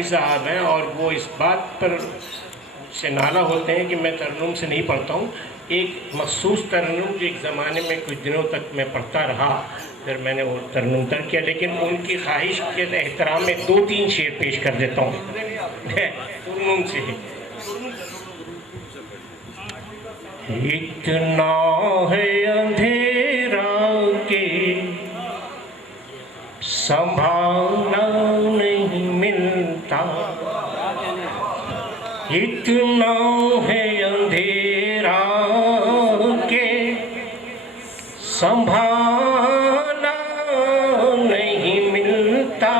हाशमी साहब हैं और वो इस बात पर से नाला होते हैं कि मैं तरन्नुम से नहीं पढ़ता हूँ। एक मखसूस तरन्नुम जो एक ज़माने में कुछ दिनों तक मैं पढ़ता रहा, फिर मैंने वो तरन्नुम तर्क किया, लेकिन उनकी ख्वाहिश के एहतराम में 2-3 शेर पेश कर देता हूँ तरन्नुम से। इतना है अंधेरा के संभालना नहीं मिलता, इतना है अंधेरा के संभालना नहीं मिलता,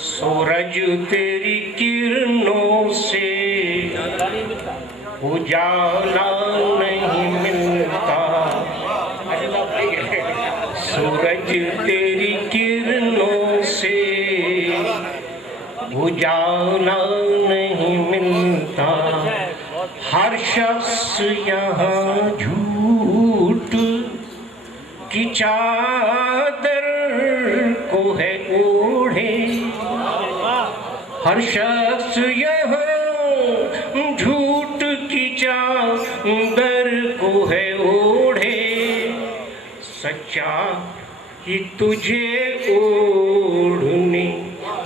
सूरज तेरी किरणों से उजाला नहीं मिलता, सूरज तेरी किरणों से उजाला नहीं मिलता, हर शख्स यहाँ झूठ की चादर को है ओढ़े, हर शख्स यहाँ झूठ की चादर को है ओढ़े, सच्चा ही तुझे ओढ़ने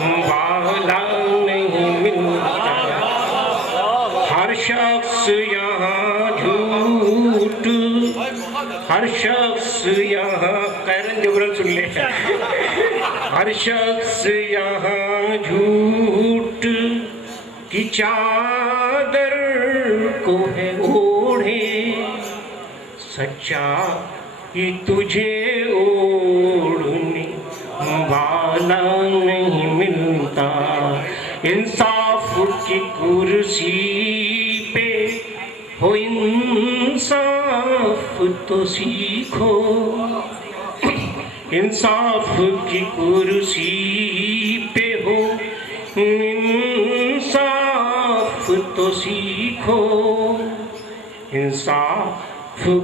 वाला नहीं मिलता, हर शख्स यहाँ झूठ, हर शख्स यहाँ कैरन जबरन सुन ले हर शख्स यहाँ झूठ की चादर को है ओढ़े, सच्चा ही तुझे ओढ़ने वाला नहीं मिलता, इंसाफ की कुर्सी पे हो इंसाफ तो सीखो, इंसाफ की कुर्सी पे हो इंसाफ तो सीखो, इंसाफ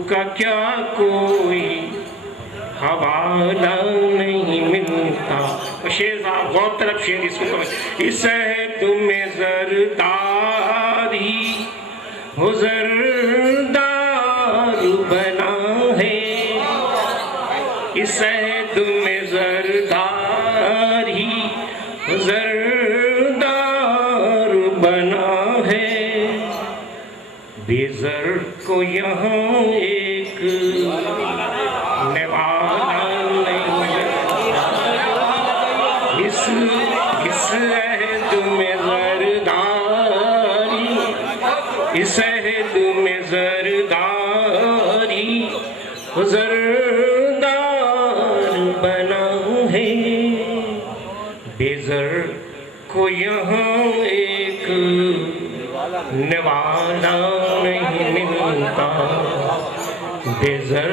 का क्या कोई हवाला नहीं मिलता। शेर साहब बहुत तरफ शेर इसको तो इस है तुम्हें जरदारी हो जरदार बना है, इस है तुम्हें जरदारी हो जरदार बना है, बेज़र को यहाँ एक नेवाला नहीं, इस अहद में जरदारी, इस अहद में जरदारी जरदार बना है, बेज़र को यहाँ एक निवाला नहीं मिलता, बेज़र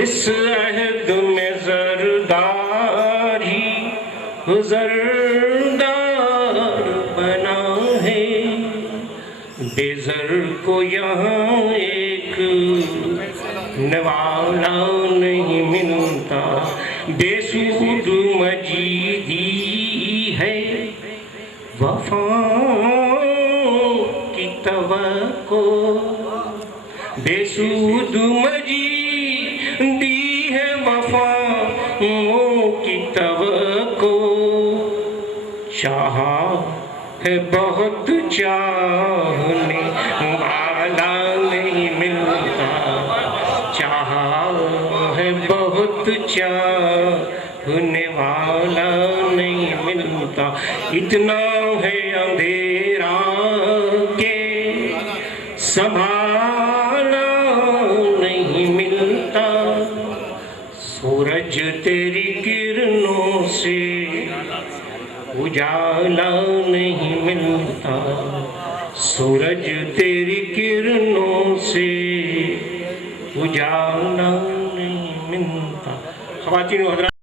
इस अहद में जरदारी जरदार बना है, बेज़र को यहाँ एक निवाला नहीं मिलता, बेसूद मजीदी है वफा की तवक्को, बेसूद मजीदी है वफाओं की तवक्को, चाहा है बहुत चाहने वाला नहीं मिलता, चाहा है बहुत चाहने वाला नहीं मिलता, इतना है अंधेरा के संभाला नहीं मिलता, सूरज तेरी किरणों से उजाला नहीं मिलता, सूरज तेरी किरणों से उजाला नहीं मिलता। ख़वातीन व हज़रात